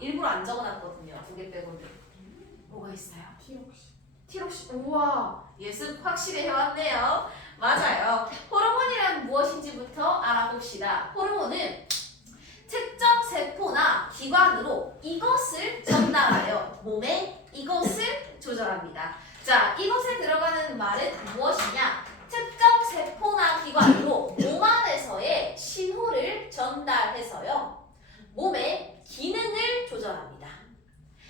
일부러 안 적어놨거든요. 두 개 빼고는. 뭐가 있어요? 티록시. 티록시. 우와, 예습 확실히 해왔네요. 맞아요. 호르몬이란 무엇인지부터 알아봅시다. 호르몬은 특정 세포나 기관으로 이것을 전달하여 몸에 이것을 조절합니다. 자, 이것에 들어가는 말은 무엇이냐? 특정 세포나 기관으로 몸 안에서의 신호를 전달해서요, 몸의 기능을 조절합니다.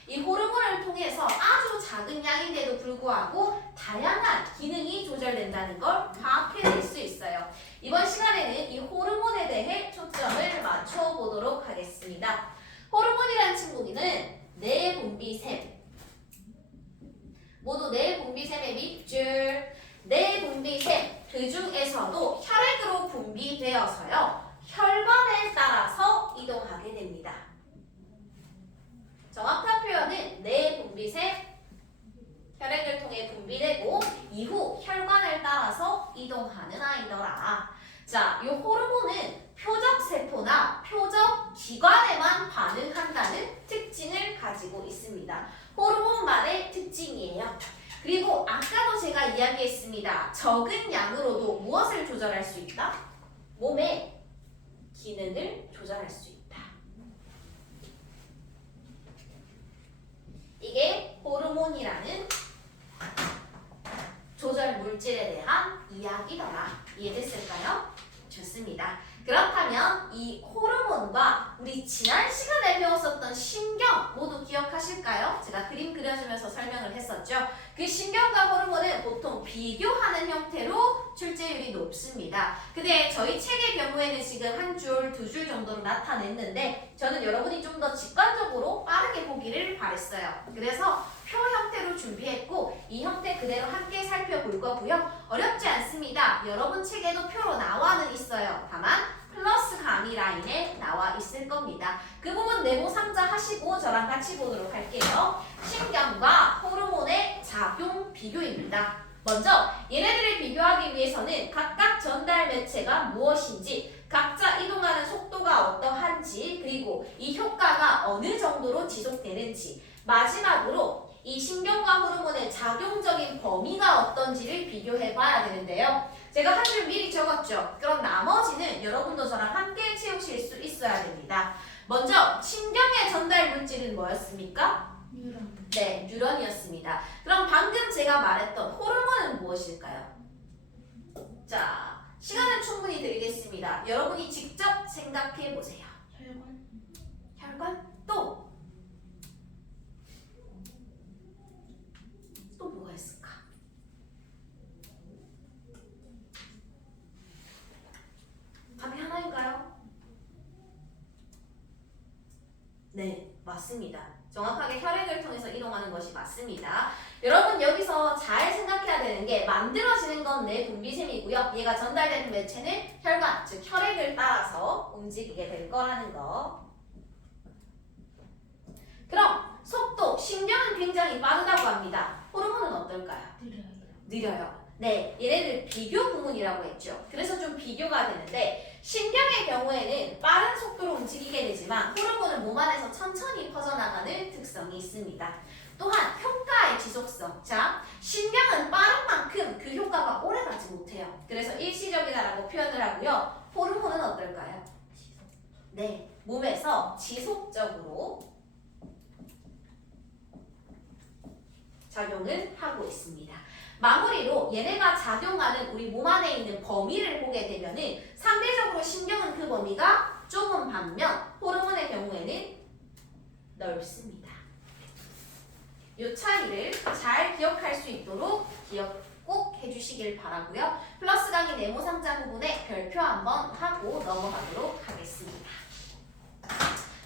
이 호르몬을 통해서 아주 작은 양인데도 불구하고 다양한 기능이 조절된다는 걸 파악해낼 수 있어요. 이번 시간에는 이 호르몬에 대해 초점을 맞춰보도록 하겠습니다. 호르몬이라는 친구는 내분비샘, 모두 내분비샘의 밑줄, 내분비샘, 그 중에서도 혈액으로 분비되어서요, 혈관에 따라서 이동하게 됩니다. 정확한 표현은 내분비샘, 혈액을 통해 분비되고 이후 혈관을 따라서 이동하는 아이더라. 자, 이 호르몬은 표적 세포나 표적 기관에만 반응한다는 특징을 가지고 있습니다. 호르몬만의 특징이에요. 그리고 아까도 제가 이야기했습니다. 적은 양으로도 무엇을 조절할 수 있다? 몸의 기능을 조절할 수 있다. 이게 호르몬이라는 조절 물질에 대한 이야기더라. 이해됐을까요? 좋습니다. 그렇다면 이 호르몬과 우리 지난 시간에 배웠었던 신경 모두 기억하실까요? 제가 그림 그려주면서 설명을 했었죠. 그 신경과 호르몬은 보통 비교하는 형태로 출제율이 높습니다. 근데 저희 책의 경우에는 지금 한 줄, 두 줄 정도로 나타냈는데 저는 여러분이 좀 더 직관적으로 빠르게 보기를 바랬어요. 그래서 표 형태로 준비했고 이 형태 그대로 함께 살펴볼 거고요. 어렵지 않습니다. 여러분 책에도 표로 나와는 있어요. 다만 플러스 강의 라인에 나와 있을 겁니다. 그 부분 네모 상자 하시고 저랑 같이 보도록 할게요. 신경과 호르몬의 작용 비교입니다. 먼저 얘네들을 비교하기 위해서는 각각 전달 매체가 무엇인지, 각자 이동하는 속도가 어떠한지, 그리고 이 효과가 어느 정도로 지속되는지, 마지막으로 이 신경과 호르몬의 작용적인 범위가 어떤지를 비교해 봐야 되는데요. 제가 한 줄 미리 적었죠. 그럼 나머지는 여러분도 저랑 함께 채우실 수 있어야 됩니다. 먼저 신경의 전달 물질은 뭐였습니까? 뉴런. 네, 뉴런이었습니다. 그럼 방금 제가 말했던 호르몬은 무엇일까요? 자, 시간을 충분히 드리겠습니다. 여러분이 직접 생각해 보세요. 혈관. 혈관? 또 뭐가 있을까? 답이 하나인가요? 네, 맞습니다. 정확하게 혈액을 통해서 이동하는 것이 맞습니다. 여러분 여기서 잘 생각해야 되는 게 만들어지는 건 내분비샘이고요. 얘가 전달되는 매체는 혈관, 즉 혈액을 따라서 움직이게 될 거라는 거. 그럼 속도, 신경은 굉장히 빠르다고 합니다. 호르몬은 어떨까요? 느려요. 느려요. 네, 얘네들 비교 구문이라고 했죠. 그래서 좀 비교가 되는데 신경의 경우에는 빠른 속도로 움직이게 되지만 호르몬은 몸 안에서 천천히 퍼져나가는 특성이 있습니다. 또한 효과의 지속성. 자, 신경은 빠른 만큼 그 효과가 오래가지 못해요. 그래서 일시적이다라고 표현을 하고요. 호르몬은 어떨까요? 네, 몸에서 지속적으로 작용을 하고 있습니다. 마무리로 얘네가 작용하는 우리 몸 안에 있는 범위를 보게 되면은 상대적으로 신경은 그 범위가 좁은 반면 호르몬의 경우에는 넓습니다. 이 차이를 잘 기억할 수 있도록 기억 꼭 해주시길 바라고요. 플러스 강의 네모 상자 부분에 별표 한번 하고 넘어가도록 하겠습니다.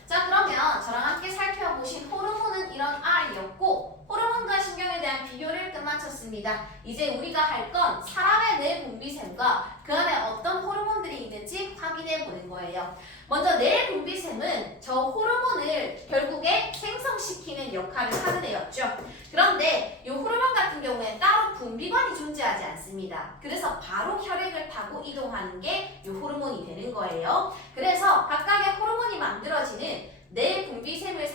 자, 그러면 저랑 함께 살펴보신 호르몬은 이런 R이었고 호르몬과 신경에 대한 비교를 끝마쳤습니다. 이제 우리가 할 건 사람의 내분비샘과 그 안에 어떤 호르몬들이 있는지 확인해 보는 거예요. 먼저 내분비샘은 저 호르몬을 결국에 생성시키는 역할을 하는 애였죠. 그런데 이 호르몬 같은 경우에 따로 분비관이 존재하지 않습니다. 그래서 바로 혈액을 타고 이동하는 게 이 호르몬이 되는 거예요. 그래서 각각의 호르몬이 만들어지는 내분비샘을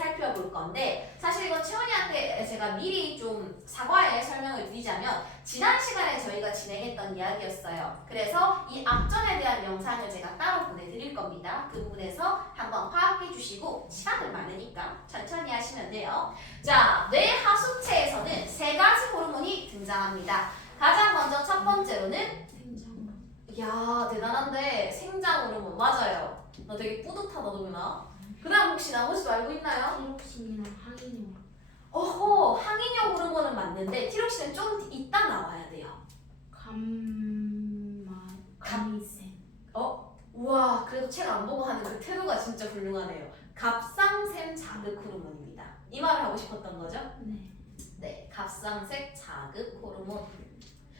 건데 사실 이건 채원이한테 제가 미리 좀 사과의 설명을 드리자면 지난 시간에 저희가 진행했던 이야기였어요. 그래서 이 앞전에 대한 영상을 제가 따로 보내드릴 겁니다. 그 부분에서 한번 파악해 주시고 시간은 많으니까 천천히 하시면 돼요. 자, 뇌 하수체에서는 세 가지 호르몬이 등장합니다. 가장 먼저 첫 번째로는 야 대단한데 생장 호르몬 맞아요. 너 되게 뿌듯하다 도윤아. 그 다음 혹시 나머지도 알고 있나요? 티록신이랑 항이뇨. 어허 항인형 호르몬은 맞는데 티록신은 좀 이따 나와야 돼요. 감미생. 우와 그래도 책 안 보고 하는 그 태도가 진짜 훌륭하네요. 갑상샘 자극 호르몬입니다. 이 말을 하고 싶었던 거죠? 네. 네, 갑상색 자극 호르몬.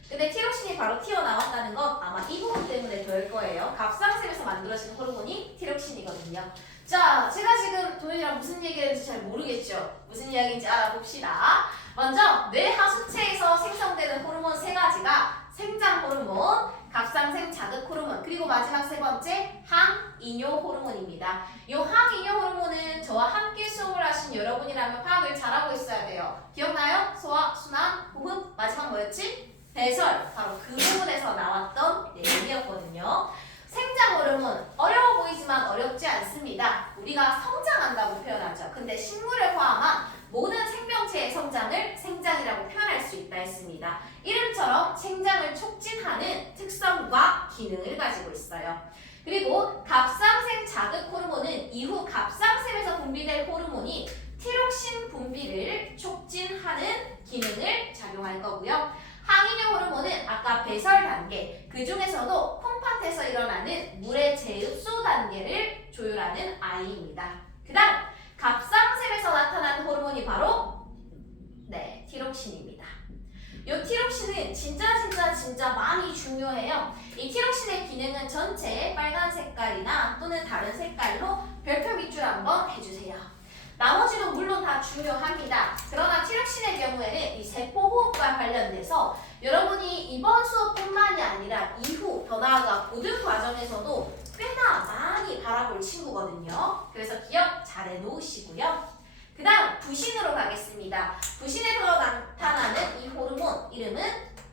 근데 티록신이 바로 튀어나왔다는 건 아마 이 부분 때문에 그럴 거예요. 갑상샘에서 만들어진 호르몬이 티록신이거든요. 자, 제가 지금 도윤이랑 무슨 얘기를 했는지 잘 모르겠죠? 무슨 이야기인지 알아봅시다. 먼저 뇌 하수체에서 생성되는 호르몬 세 가지가 생장 호르몬, 갑상샘 자극 호르몬, 그리고 마지막 세 번째 항이뇨 호르몬입니다. 이 항이뇨 호르몬은 저와 함께 수업을 하신 여러분이라면 파악을 잘하고 있어야 돼요. 기억나요? 소화, 순환, 호흡, 마지막 뭐였지? 배설, 바로 그 부분에서 나왔던 내용이었거든요. 생장 호르몬, 어려워 보이지만 어렵지 않습니다. 우리가 성장한다고 표현하죠. 근데 식물을 포함한 모든 생명체의 성장을 생장이라고 표현할 수 있다 했습니다. 이름처럼 생장을 촉진하는 특성과 기능을 가지고 있어요. 그리고 갑상샘 자극 호르몬은 이후 갑상샘에서 분비될 호르몬이 티록신 분비를 촉진하는 기능을 작용할 거고요. 항이뇨 호르몬은 아까 배설 단계, 그 중에서도 콩팥에서 일어나는 물의 재흡수 단계를 조율하는 아이입니다. 그 다음 갑상샘에서 나타나는 호르몬이 바로 티록신입니다. 이 티록신은 진짜 많이 중요해요. 이 티록신의 기능은 전체 빨간 색깔이나 또는 다른 색깔로 별표 밑줄 한번 해주세요. 나머지도 물론 다 중요합니다. 그러나 티록신의 경우에는 이 세포호흡과 관련돼서 여러분이 이번 수업뿐만이 아니라 이후 더 나아가 고등 과정에서도 꽤나 많이 바라볼 친구거든요. 그래서 기억 잘 해놓으시고요. 그 다음 부신으로 가겠습니다. 부신에서 나타나는 이 호르몬 이름은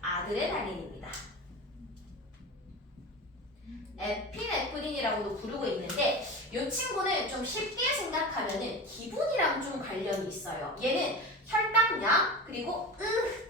아드레날린입니다. 에피네프린이라고도 부르고 있는데 이 친구는 좀 쉽게 생각하면은 기분이랑 좀 관련이 있어요. 얘는 혈당량 그리고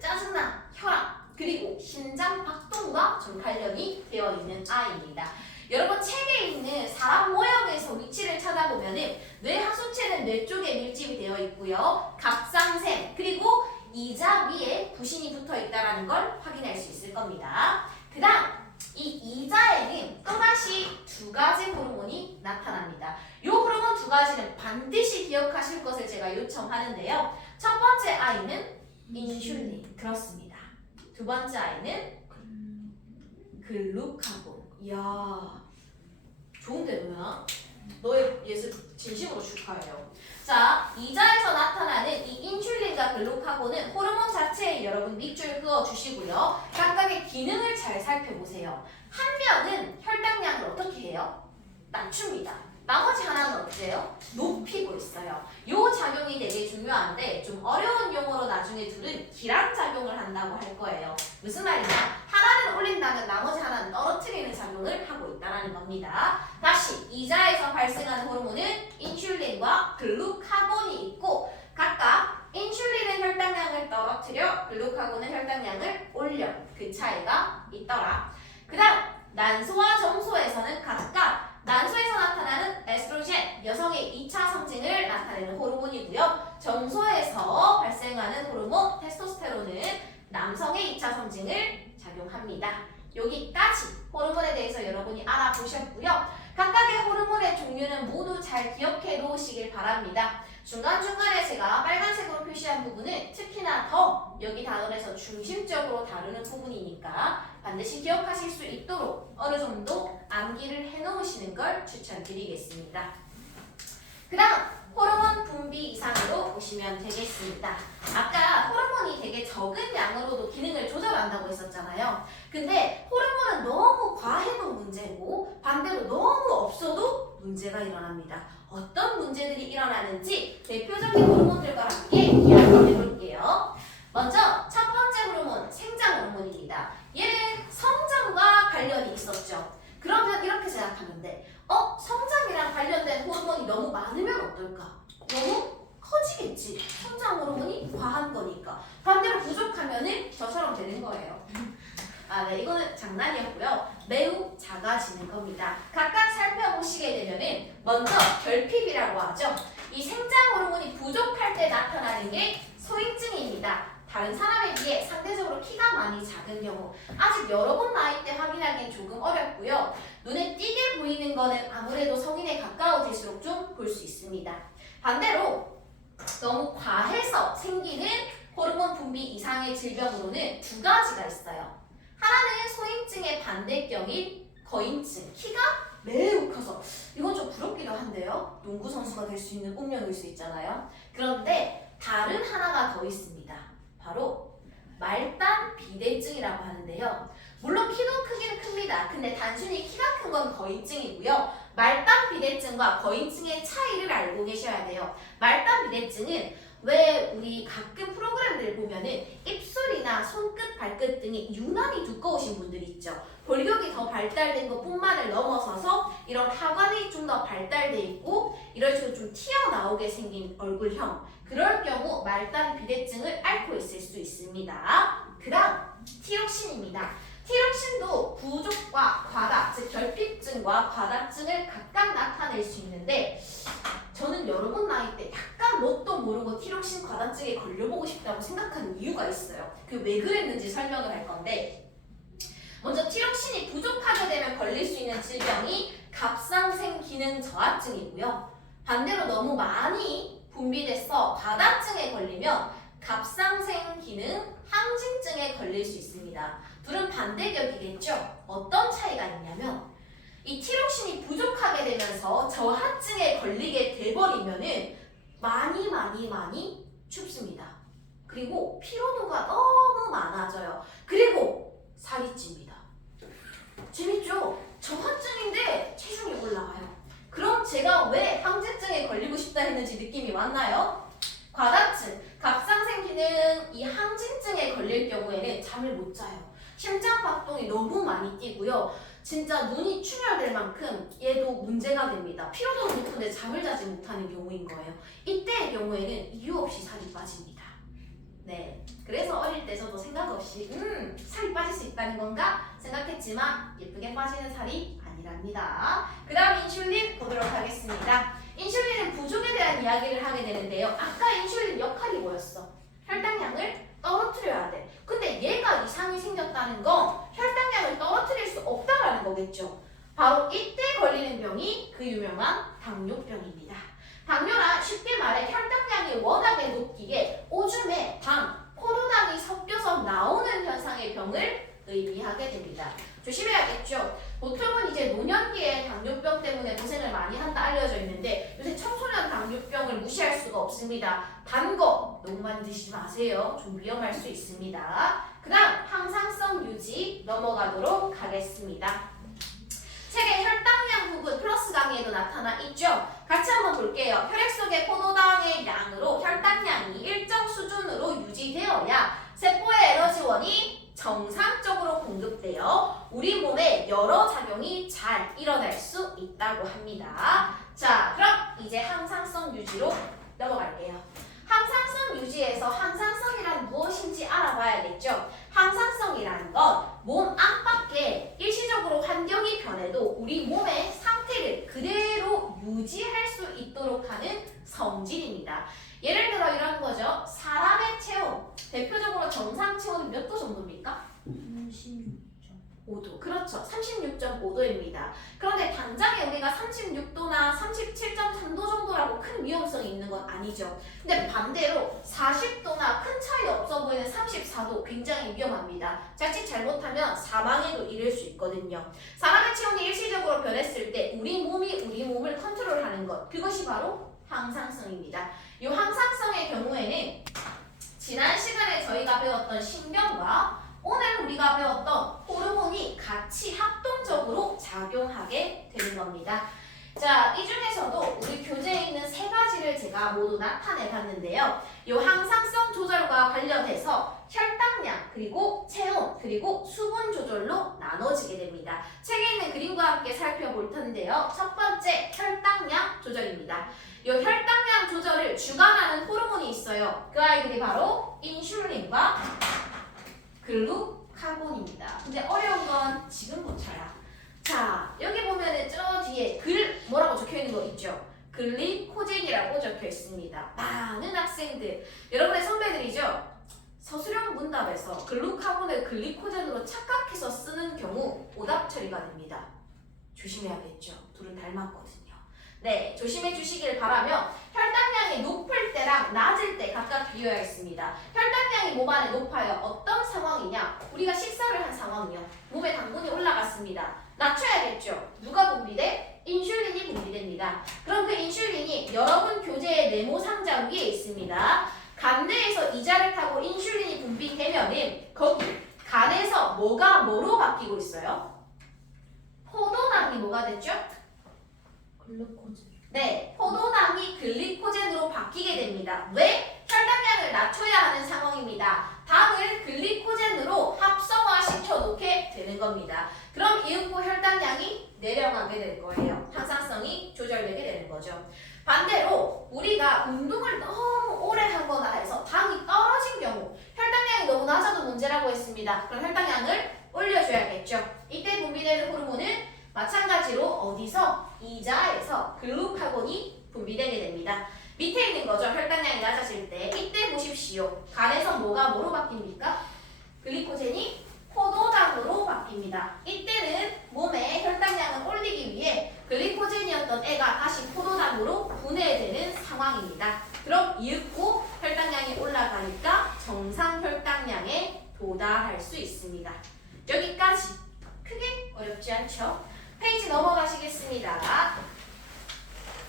짜증나 혈압 그리고 심장 박동과 좀 관련이 되어 있는 아이입니다. 여러분 책에 있는 사람 모형에서 위치를 찾아보면은 뇌 하수체는 뇌 쪽에 밀집이 되어 있고요. 갑상샘 그리고 이자 위에 부신이 붙어 있다는 걸 확인할 수 있을 겁니다. 그 다음 이 이자에는 또다시 두 가지 호르몬이 나타납니다. 이 호르몬 두 가지는 반드시 기억하실 것을 제가 요청하는데요. 첫 번째 아이는 인슐린, 그렇습니다. 두 번째 아이는 글루카곤. 이야, 좋은데 누나? 너의 예습 진심으로 축하해요. 자, 이자에서 나타나는 이 인슐린과 글루카곤은 호르몬 자체에 여러분 밑줄 그어주시고요. 각각의 기능을 잘 살펴보세요. 한 명은 혈당량을 어떻게 해요? 낮춥니다. 나머지 하나는 어때요? 높이고 있어요. 요 작용이 되게 중요한데 좀 어려운 용어로 나중에 둘은 기란작용을 한다고 할 거예요. 무슨 말이냐? 하나는 올린다면 나머지 하나는 떨어뜨리는 작용을 하고 있다는 겁니다. 다시 이자에서 발생하는 호르몬은 인슐린과 글루카곤이 있고 각각 인슐린은 혈당량을 떨어뜨려 글루카곤은 혈당량을 올려. 그 차이가 있더라. 그 다음 난소와 정소에서는 각각 난소에서 나타나는 에스트로겐, 여성의 2차 성징을 나타내는 호르몬이고요. 정소에서 발생하는 호르몬 테스토스테론은 남성의 2차 성징을 작용합니다. 여기까지 호르몬에 대해서 여러분이 알아보셨고요. 각각의 호르몬의 종류는 모두 잘 기억해 놓으시길 바랍니다. 중간중간에 제가 빨간색으로 표시한 부분은 특히나 더 여기 단원에서 중심적으로 다루는 부분이니까 반드시 기억하실 수 있도록 어느 정도 암기를 해놓으시는 걸 추천드리겠습니다. 그 다음 호르몬 분비 이상으로 보시면 되겠습니다. 아까 호르몬이 되게 적은 양으로도 기능을 조절한다고 했었잖아요. 근데 호르몬은 너무 과해도 문제고 반대로 너무 없어도 문제가 일어납니다. 어떤 문제들이 일어나는지 대표적인 호르몬 과한 거니까. 반대로 부족하면은 저처럼 되는 거예요. 네, 이거는 장난이었고요. 매우 작아지는 겁니다. 각각 살펴보시게 되면은 먼저 결핍이라고 하죠. 이 생장 호르몬이 부족할 때 나타나는 게 소인증입니다. 다른 사람에 비해 상대적으로 키가 많이 작은 경우, 아직 여러 번 나이 때 확인하기엔 조금 어렵고요. 눈에 띄게 보이는 거는 아무래도 성인에 가까워질수록 좀 볼 수 있습니다. 반대로 너무 과해서 생기는 호르몬 분비 이상의 질병으로는 두 가지가 있어요. 하나는 소인증의 반대격인 거인증, 키가 매우 커서 이건 좀 부럽기도 한데요. 농구 선수가 될 수 있는 운명일 수 있잖아요. 그런데 다른 하나가 더 있습니다. 바로 말단 비대증이라고 하는데요. 물론 키도 크기는 큽니다. 근데 단순히 키가 큰 건 거인증이고요. 말단 비대증과 거인증의 차이를 알고 계셔야 돼요. 말단 비대증은 왜 우리 가끔 프로그램들 보면은 입술이나 손끝, 발끝 등이 유난히 두꺼우신 분들 있죠. 골격이 더 발달된 것뿐만을 넘어서서 이런 하관이 좀 더 발달돼 있고 이런 식으로 좀 튀어나오게 생긴 얼굴형, 그럴 경우 말단 비대증을 앓고 있을 수 있습니다. 그 다음 티록신입니다. 티록신도 부족과 과다, 즉 결핍증과 과다증을 각각 나타낼 수 있는데 저는 여러 번 나이 때 약간 뭣도 모르고 티록신 과다증에 걸려보고 싶다고 생각하는 이유가 있어요. 그 왜 그랬는지 설명을 할 건데, 먼저 티록신이 부족하게 되면 걸릴 수 있는 질병이 갑상생 기능 저하증이고요. 반대로 너무 많이 분비돼서 과다증에 걸리면 갑상생 기능 항진증에 걸릴 수 있습니다. 둘은 반대격이겠죠? 어떤 차이가 있냐면 이 티록신이 부족하게 되면서 저하증에 걸리게 돼버리면은 많이 춥습니다. 그리고 피로도가 너무 많아져요. 그리고 살이 찝니다. 재밌죠? 저하증인데 체중이 올라가요. 그럼 제가 왜 항진증에 걸리고 싶다 했는지 느낌이 왔나요? 과다증, 갑상생 기능 이 항진증에 걸릴 경우에는 잠을 못 자요. 심장 박동이 너무 많이 뛰고요. 진짜 눈이 충혈될 만큼 얘도 문제가 됩니다. 피로도 높은데 잠을 자지 못하는 경우인 거예요. 이때의 경우에는 이유 없이 살이 빠집니다. 네, 그래서 어릴 때 저도 생각 없이 살이 빠질 수 있다는 건가 생각했지만 예쁘게 빠지는 살이 아니랍니다. 그 다음 인슐린 보도록 하겠습니다. 인슐린은 부족에 대한 이야기를 하게 되는데요. 아까 인슐린 역할이 뭐였어? 혈당량을 떨어뜨려야 돼. 근데 얘가 이상이 생겼다는 건 혈당량을 떨어뜨릴 수 없다라는 거겠죠. 바로 이때 걸리는 병이 그 유명한 당뇨병입니다. 당뇨란 쉽게 말해 혈당량이 워낙에 높기에 오줌에 당, 포도당이 섞여서 나오는 현상의 병을 의미하게 됩니다. 조심해야겠죠. 보통은 이제 노년기에 당뇨병 때문에 고생을 많이 한다 알려져 있는데 요새 청소년 당뇨병을 무시할 수가 없습니다. 단 거 너무 많이 드시지 마세요. 좀 위험할 수 있습니다. 그 다음 항상성 유지 넘어가도록 하겠습니다. 책의 혈당량 부분 플러스 강의에도 나타나 있죠. 같이 한번 볼게요. 혈액 속의 포도당의 양으로 혈당량이 일정 수준으로 유지되어야 세포의 에너지원이 정상적으로 공급되어 우리 몸에 여러 작용이 잘 일어날 수 있다고 합니다. 자, 그럼 이제 항상성 유지로 넘어갈게요. 항상성 유지에서 항상성이란 무엇인지 알아봐야겠죠. 항상성이라는 건 몸 안팎에 일시적으로 환경이 변해도 우리 몸의 상태를 그대로 유지할 수 있도록 하는 성질입니다. 예를 들어 이런 거죠. 사람의 체온, 대표적으로 정상 체온이 몇 도 정도입니까? 5도. 그렇죠. 36.5도입니다. 그런데 당장에 우리가 36도나 37.3도 정도라고 큰 위험성이 있는 건 아니죠. 근데 반대로 40도나 큰 차이 없어 보이는 34도 굉장히 위험합니다. 자칫 잘못하면 사망에도 이를 수 있거든요. 사람의 체온이 일시적으로 변했을 때 우리 몸이 우리 몸을 컨트롤하는 것, 그것이 바로 항상성입니다. 이 항상성의 경우에는 지난 시간에 저희가 배웠던 신경과 오늘 우리가 배웠던 호르몬이 같이 합동적으로 작용하게 되는 겁니다. 자, 이 중에서도 우리 교재에 있는 세 가지를 제가 모두 나타내 봤는데요. 이 항상성 조절과 관련해서 혈당량, 그리고 체온, 그리고 수분 조절로 나눠지게 됩니다. 책에 있는 그림과 함께 살펴볼 텐데요. 첫 번째, 혈당량 조절입니다. 이 혈당량 조절을 주관하는 호르몬이 있어요. 있어요. 그 아이들이 바로 인슐린과 글루카곤입니다. 근데 어려운 건 지금부터야. 자, 여기 보면은 저 뒤에 뭐라고 적혀 있는 거 있죠? 글리코젠이라고 적혀 있습니다. 많은 학생들, 여러분의 선배들이죠? 서술형 문답에서 글루카곤을 글리코젠으로 착각해서 쓰는 경우 오답 처리가 됩니다. 조심해야겠죠. 둘은 닮았거든요. 네, 조심해 주시길 바라며 혈당량이 높을 때랑 낮을 때 각각 비교하겠습니다. 혈당량이 몸 안에 높아요. 어떤 상황이냐? 우리가 식사를 한 상황이요. 몸에 당분이 올라갔습니다. 낮춰야겠죠. 누가 분비돼? 인슐린이 분비됩니다. 그럼 그 인슐린이 여러분 교재의 네모 상자 위에 있습니다. 간 내에서 이자를 타고 인슐린이 분비되면은 거기 간에서 뭐가 뭐로 바뀌고 있어요? 포도당이 뭐가 됐죠? 글루코즈. 네, 포도당이 글리코젠으로 바뀌게 됩니다. 왜? 혈당량을 낮춰야 하는 상황입니다. 당을 글리코젠으로 합성화시켜 놓게 되는 겁니다. 그럼 이윽고 혈당량이 내려가게 될 거예요. 항상성이 조절되게 되는 거죠. 반대로 우리가 운동을 너무 오래 하거나 해서 당이 떨어진 경우 혈당량이 너무 낮아도 문제라고 했습니다. 그럼 혈당량을 올려줘야겠죠. 이때 분비되는 호르몬은 마찬가지로 어디서? 이자에서 글루카곤이 분비되게 됩니다. 밑에 있는 거죠. 혈당량이 낮아질 때. 이때 보십시오. 간에서 뭐가 뭐로 바뀝니까? 글리코젠이 포도당으로 바뀝니다. 이때는 몸의 혈당량을 올리기 위해 글리코젠이었던 애가 다시 포도당으로 분해되는 상황입니다. 그럼 이윽고 혈당량이 올라가니까 정상 혈당량에 도달할 수 있습니다. 여기까지 크게 어렵지 않죠? 페이지 넘어가시겠습니다.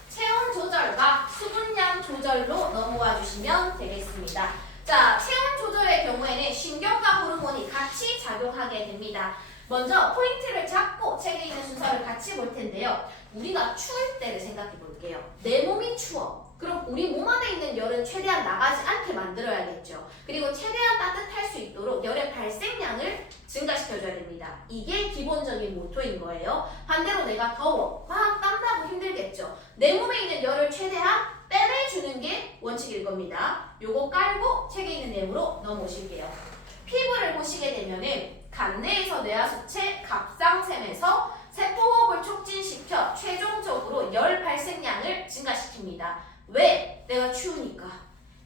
체온 조절과 수분량 조절로 넘어와 주시면 되겠습니다. 자, 체온 조절의 경우에는 신경과 호르몬이 같이 작용하게 됩니다. 먼저 포인트를 잡고 책에 있는 순서를 같이 볼 텐데요. 우리가 추울 때를 생각해 볼게요. 내 몸이 추워. 그럼 우리 몸 안에 있는 열은 최대한 나가지 않게 만들어야겠죠. 그리고 최대한 따뜻할 수 있도록 열의 발생량을 증가시켜줘야 됩니다. 이게 기본적인 모토인 거예요. 반대로 내가 더워, 막 땀나고 힘들겠죠. 내 몸에 있는 열을 최대한 빼내주는 게 원칙일 겁니다. 요거 깔고 책에 있는 내용으로 넘어오실게요. 피부를 보시게 되면은 간 내에서 뇌하수체, 갑상샘에서 세포호흡을 촉진시켜 최종적으로 열 발생량을 증가시킵니다. 왜? 내가 추우니까.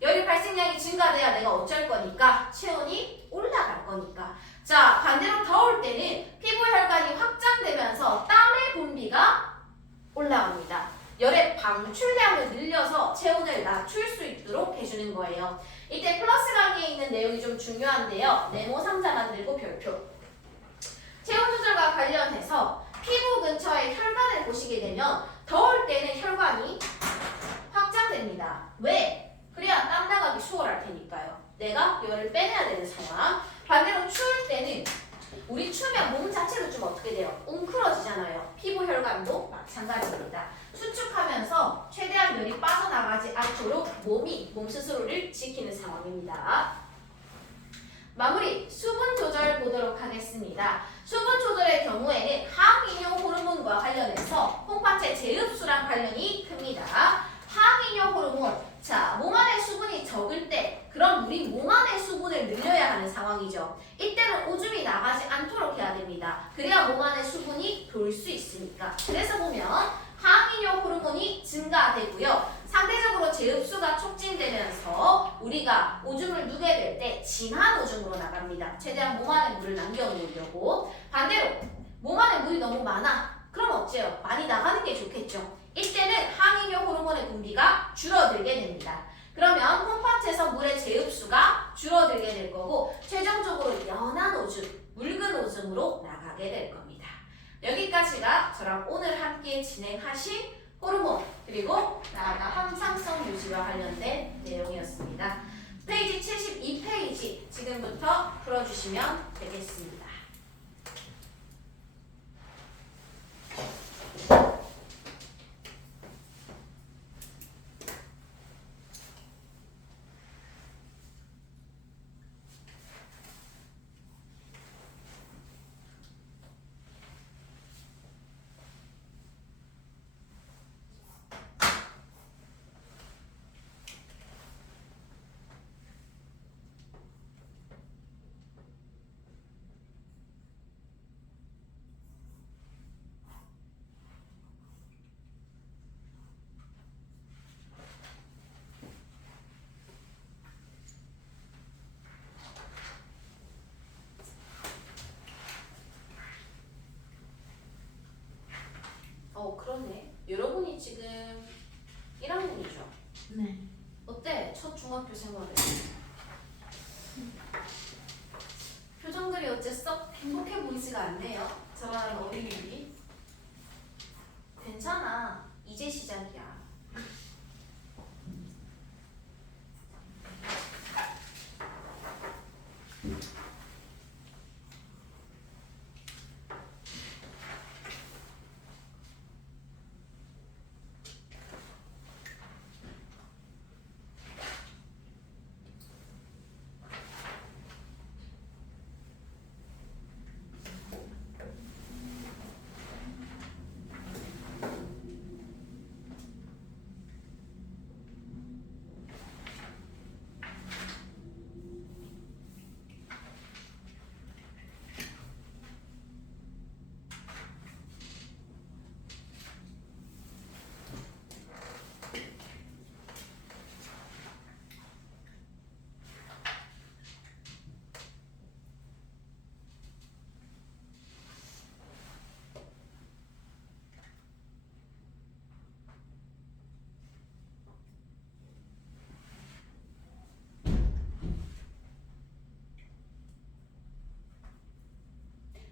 열의 발생량이 증가돼야 내가 어쩔 거니까? 체온이 올라갈 거니까. 자, 반대로 더울 때는 피부 혈관이 확장되면서 땀의 분비가 올라갑니다. 열의 방출량을 늘려서 체온을 낮출 수 있도록 해주는 거예요. 이때 플러스 강의에 있는 내용이 좀 중요한데요. 네모 상자 만들고 별표. 체온 조절과 관련해서 피부 근처의 혈관을 보시게 되면 더울 때는 혈관이 확장됩니다. 왜? 그래야 땀 나가기 수월할 테니까요. 내가 열을 빼내야 되는 상황. 반대로 추울 때는 우리 추우면 몸 자체도 좀 어떻게 돼요? 웅크러지잖아요. 피부 혈관도 마찬가지입니다. 수축하면서 최대한 열이 빠져나가지 않도록 몸 스스로를 지키는 상황입니다. 마무리 수분 조절 보도록 하겠습니다. 수분 조절의 경우에는 항이뇨 호르몬과 관련해서 콩팥의 재흡수랑 관련이 큽니다. 항이뇨 호르몬, 자, 몸 안에 수분이 적을 때 그럼 우리 몸 안에 수분을 늘려야 하는 상황이죠. 이때는 오줌이 나가지 않도록 해야 됩니다. 그래야 몸 안에 수분이 돌 수 있으니까. 그래서 보면 항이뇨 호르몬이 증가되고요. 상대적으로 재흡수가 촉진되면서 우리가 오줌을 누게 될 때 진한 오줌으로 나갑니다. 최대한 몸 안에 물을 남겨놓으려고. 반대로 몸 안에 물이 너무 많아. 그럼 어째요? 많이 나가는 게 좋겠죠. 이때는 항이뇨 호르몬의 분비가 줄어들게 됩니다. 그러면 콩팥에서 물의 재흡수가 줄어들게 될 거고 최종적으로 연한 오줌, 묽은 오줌으로 나가게 될 겁니다. 여기까지가 저랑 오늘 함께 진행하신 호르몬 그리고 나아가 항상성 유지와 관련된 내용이었습니다. 페이지 72페이지 지금부터 풀어주시면 되겠습니다. 여러분이 지금 1학년이죠? 네. 어때? 첫 중학교 생활에 표정들이 어째 썩 행복해 보이지가 않네요. 저런 어린이들이. 괜찮아. 이제 시작이야.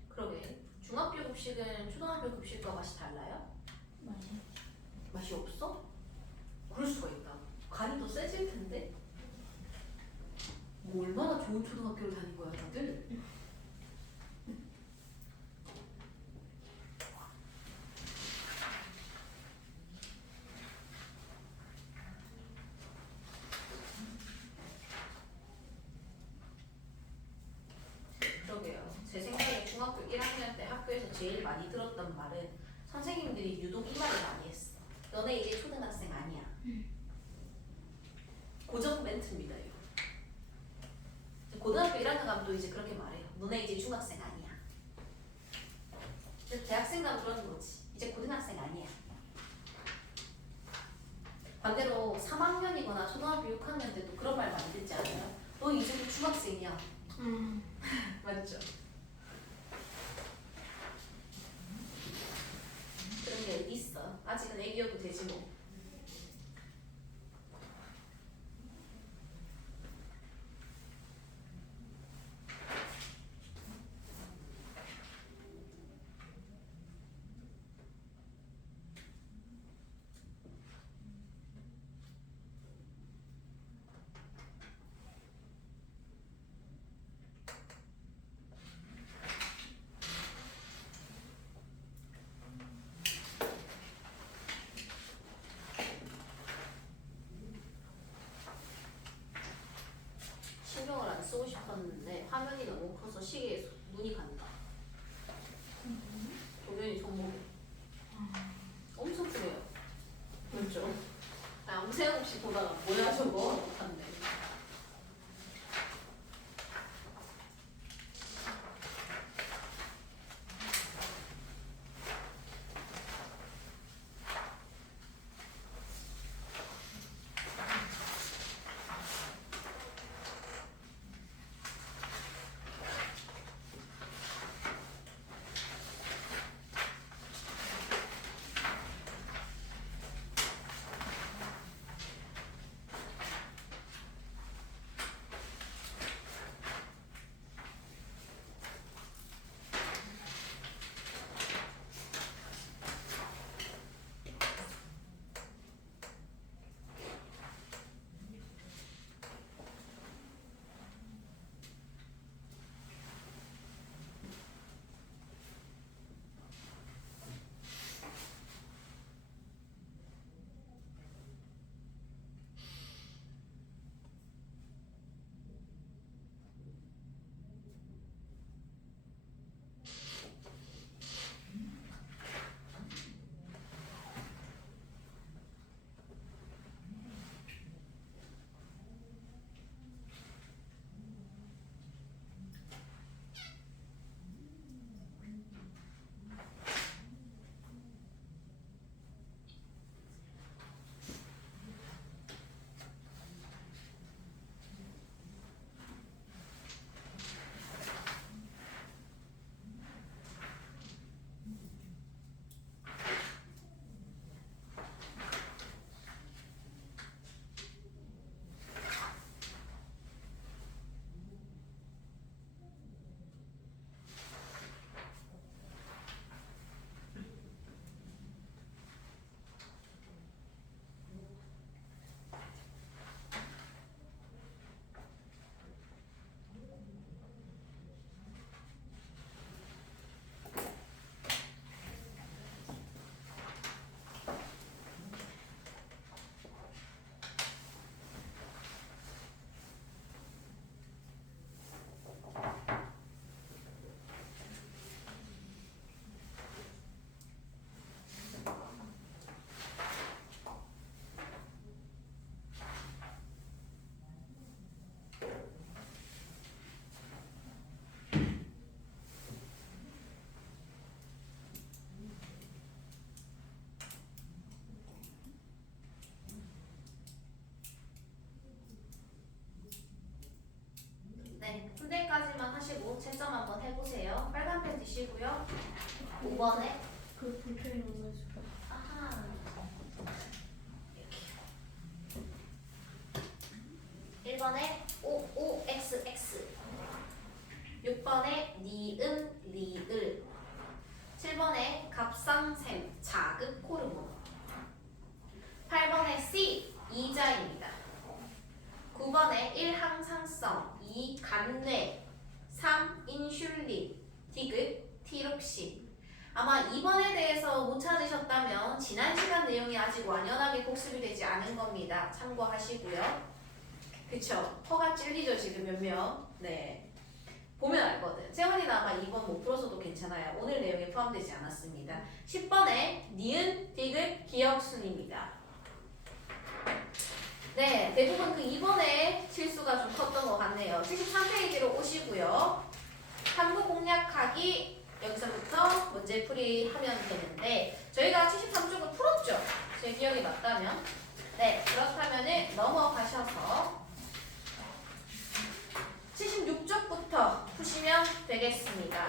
그러게. 중학교 급식은 초등학교 급식과 맛이 달라요? 많이. 맛이 없어? 그럴 수가 있다. 간이 더 세질 텐데. 뭐 얼마나 좋은 초등학교를 다닌 거야, 다들? 그러게요. 제 생각에 중학교 1학년 때 학교에서 제일 많이 들었던 말은 선생님들이 유독 이 말을 많이 했어. 너네 이제 초등학생 아니야. 고정 멘트입니다, 이거. 고등학교 1학년 가면 또 이제 그렇게 말해요. 너네 이제 중학생 아니야. 근데 대학생 가면 그러는 거지. 이제 고등학생 아니야. 반대로 3학년이거나 초등학교 6학년 때도 그런 말 많이 듣지 않아요? 너 이제 중학생이야. 맞죠? 그런 게 어디 있어? 아직은 애기여도 되지 뭐. 해석 한번 해보세요. 빨간 펜 드시고요. 5번에 그 불편이 없어지고. 아하 이렇게 1번에 OOXX 6번에 니은 리을 7번에 갑상샘 자극 호르몬 8번에 C 이자입니다. 9번에 1 항상성 2 간뇌 3 인슐린 디귿 티록신 아마 2번에 대해서 못 찾으셨다면 지난 시간 내용이 아직 완연하게 복습이 되지 않은 겁니다. 참고하시고요. 그쵸? 허가 찔리죠 지금 몇 명? 네. 보면 알거든. 세원이는 아마 2번 못 풀어서도 괜찮아요. 오늘 내용에 포함되지 않았습니다. 10번에 니은 디귿 기억순입니다. 네, 대부분 그 2번에 실수가 좀 컸던 것 같네요. 73페이지로 오시고요. 탐구 공략하기 여기서부터 문제풀이 하면 되는데 저희가 73쪽을 풀었죠? 제 기억이 맞다면 네, 그렇다면 넘어가셔서 76쪽부터 푸시면 되겠습니다.